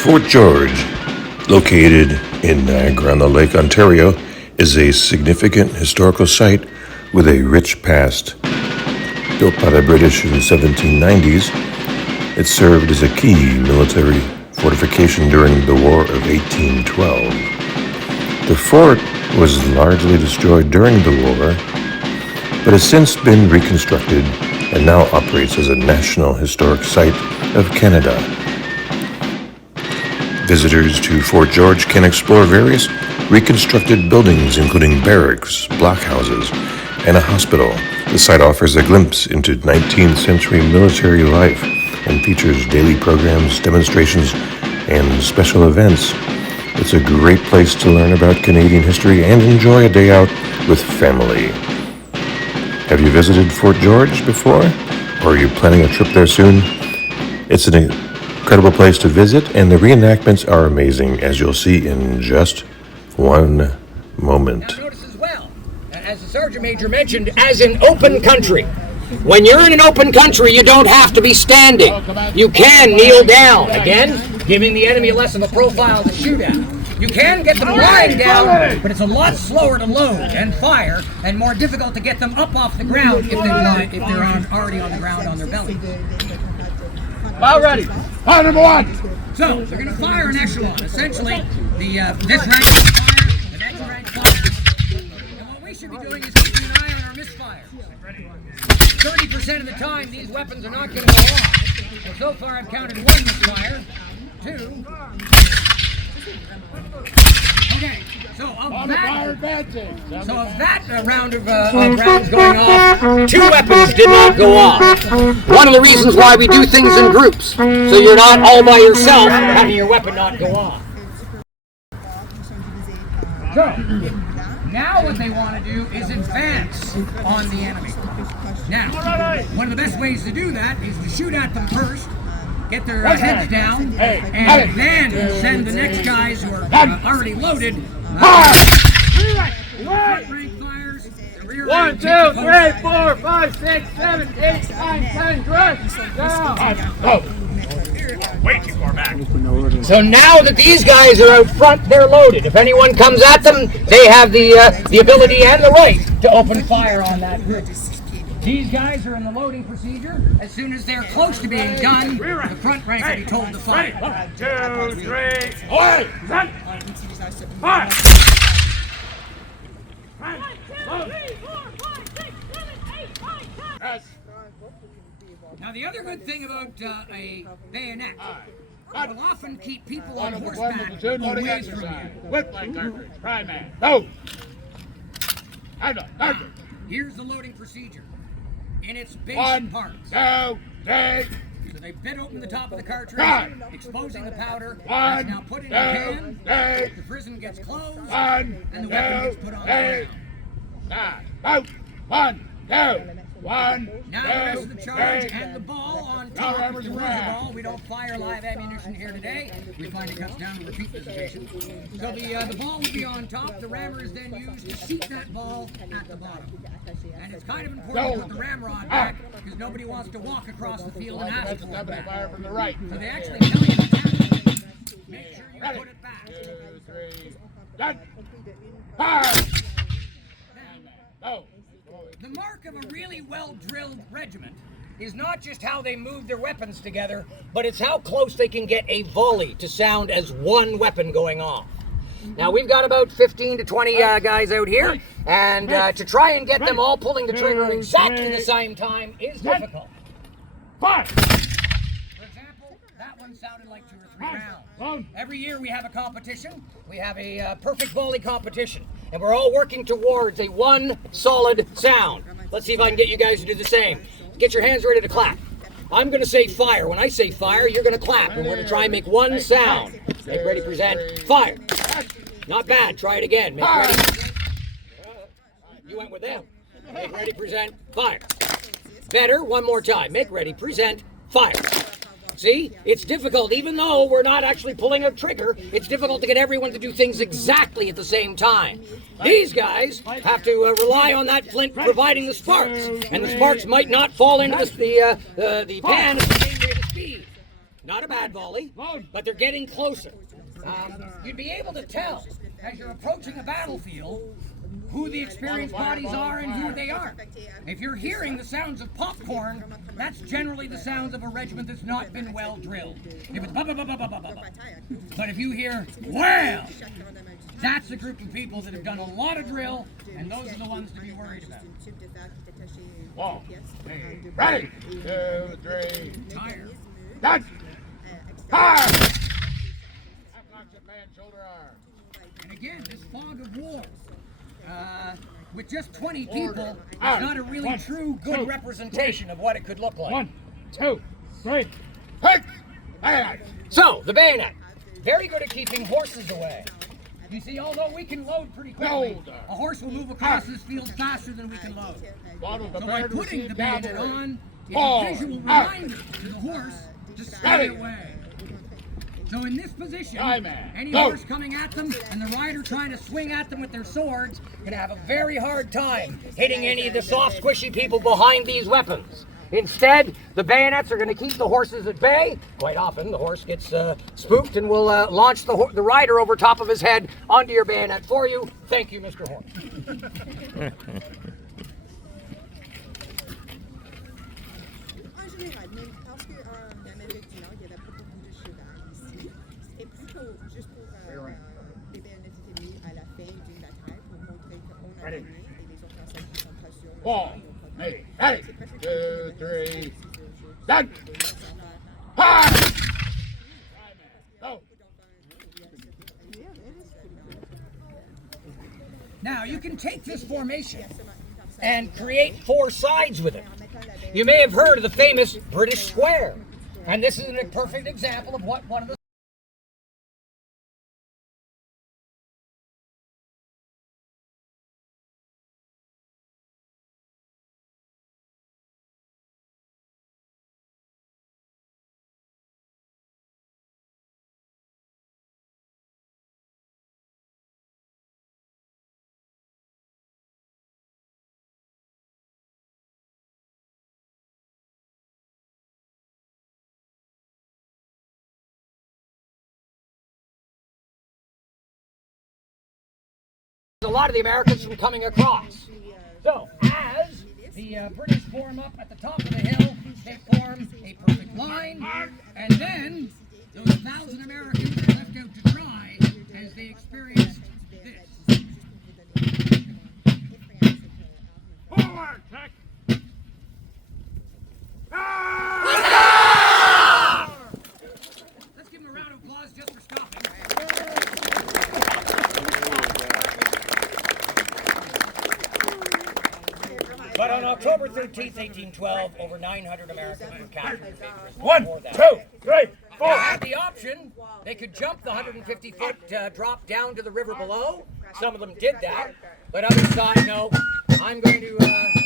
Fort George, located in Niagara-on-the-Lake, Ontario, is a significant historical site with a rich past. Built by the British in the 1790s, it served as a key military fortification during the War of 1812. The fort was largely destroyed during the war, but has since been reconstructed and now operates as a National Historic Site of Canada. Visitors to Fort George can explore various reconstructed buildings, including barracks, blockhouses, and a hospital. The site offers a glimpse into 19th century military life and features daily programs, demonstrations, and special events. It's a great place to learn about Canadian history and enjoy a day out with family. Have you visited Fort George before? Or are you planning a trip there soon? It's an incredible place to visit, and the reenactments are amazing, as you'll see in just one moment. Now notice as well, as the Sergeant Major mentioned, as in open country. When you're in an open country, you don't have to be standing. You can kneel down. Again, giving the enemy less of a profile to shoot at. You can get them lying down, but it's a lot slower to load and fire, and more difficult to get them up off the ground if they're already on the ground on their belly. Fire ready. Fire number one. So they're going to fire an echelon. Essentially, this rank fire, the next rank fire. And what we should be doing is keeping an eye on our misfire. 30% of the time, these weapons are not going to go off. Well, so far, I've counted one misfire, two. Okay, so of that round of rounds going off, 2 weapons did not go off. One of the reasons why we do things in groups, so you're not all by yourself having your weapon not go off. So, now what they want to do is advance on the enemy. Now, one of the best ways to do that is to shoot at them first, get their heads down, and then send the next guys who are already loaded. Rank fires, the rear 1, 2, 3, 4, 5, 6, 7, 8, 9, 10, down. Way too far back. So now that these guys are out front, they're loaded. If anyone comes at them, they have the ability and the right to open fire on that group. These guys are in the loading procedure. As soon as they're close to being done, the front rank will be told to fire. 1, 2, 3, away! Fire! 1, 2, 3, 4, 5, 6, 7, 8, 9, 10. Now the other good thing about a bayonet, it will often keep people on horseback away from you. Whip like cartridge. Prime man. Go! Here's the loading procedure in its basic 1, parts. 2, 3. So they bit open the top of the cartridge, exposing the powder. 1, It's now put in 2, the pan. 3. The prison gets closed, 1, and the weapon gets put on the ground. 1, 2, 1. Now the rest of the charge and the ball on top of the ball. We don't fire live ammunition here today. We find it comes down to repeat visitation. So the ball will be on top. The rammer is then used to shoot that ball at the bottom. And it's kind of important to put the ramrod back because nobody wants to walk across the field and ask for it back. Fire from the right. So they actually tell you what's happening. Make sure you put it back. 2, 3. Done. Fire! Go. The mark of a really well-drilled regiment is not just how they move their weapons together, but it's how close they can get a volley to sound as one weapon going off. Now, we've got about 15 to 20 guys out here, and to try and get them all pulling the trigger at exactly the same time is difficult. Fire! For example, that one sounded like 2 or 3 rounds. Every year we have a competition. We have a perfect volley competition, and we're all working towards a one solid sound. Let's see if I can get you guys to do the same. Get your hands ready to clap. I'm going to say fire. When I say fire, you're going to clap, and we're going to try and make one sound. Make ready, present, fire. Not bad. Try it again. Make ready. You went with them. Make ready, present, fire. Better. One more time. Make ready, present, fire. See, it's difficult, even though we're not actually pulling a trigger, it's difficult to get everyone to do things exactly at the same time. These guys have to rely on that flint providing the sparks, and the sparks might not fall into the pan at the same rate of speed. Not a bad volley, but they're getting closer. You'd be able to tell as you're approaching a battlefield who the experienced bodies are and who they aren't. If you're hearing the sounds of popcorn, that's generally the sounds of a regiment that's not been well drilled. If it's but if you hear wham, that's the group of people that have done a lot of drill, and those are the ones to be worried about. 1, 2, ready, 2, 3, Fire. done. Fire! Shoulder arm. And again, this fog of war, with just 20 people, it's not a really true good representation of what it could look like. 1, 2, 3, hit! Bayonet! So, the bayonet, very good at keeping horses away. You see, although we can load pretty quickly, a horse will move across this field faster than we can load. So by putting the bayonet on, it's a visual reminder to the horse to stay away. So in this position, any horse coming at them and the rider trying to swing at them with their swords can have a very hard time hitting any of the soft, squishy people behind these weapons. Instead, the bayonets are going to keep the horses at bay. Quite often, the horse gets spooked and will launch the rider over top of his head onto your bayonet for you. Thank you, Mr. Horse. En général, mais parce qu'en Amérique du Nord, il y avait pas beaucoup de cheval ici. C'était plutôt juste pour les bayonnettes étaient mis à la fin d'une bataille pour montrer qu'on a gagné et les autres personnes qui sont pas sûres. 1, ready, 2, 3, done. Fire! Go. Now, you can take this formation and create 4 sides with it. You may have heard of the famous British Square, and this is a perfect example of what one of the a lot of the Americans from coming across. So, as the British form up at the top of the hill, they form a perfect line, and then those 1,000 Americans are left out to dry as they experienced this. Forward, check. Let's give them a round of applause just for stopping. But on October 13th, 1812, over 900 Americans were captured. 1, 2, 3, 4. They had the option. They could jump the 150-foot drop down to the river below. Some of them did that. But others thought, no, I'm going to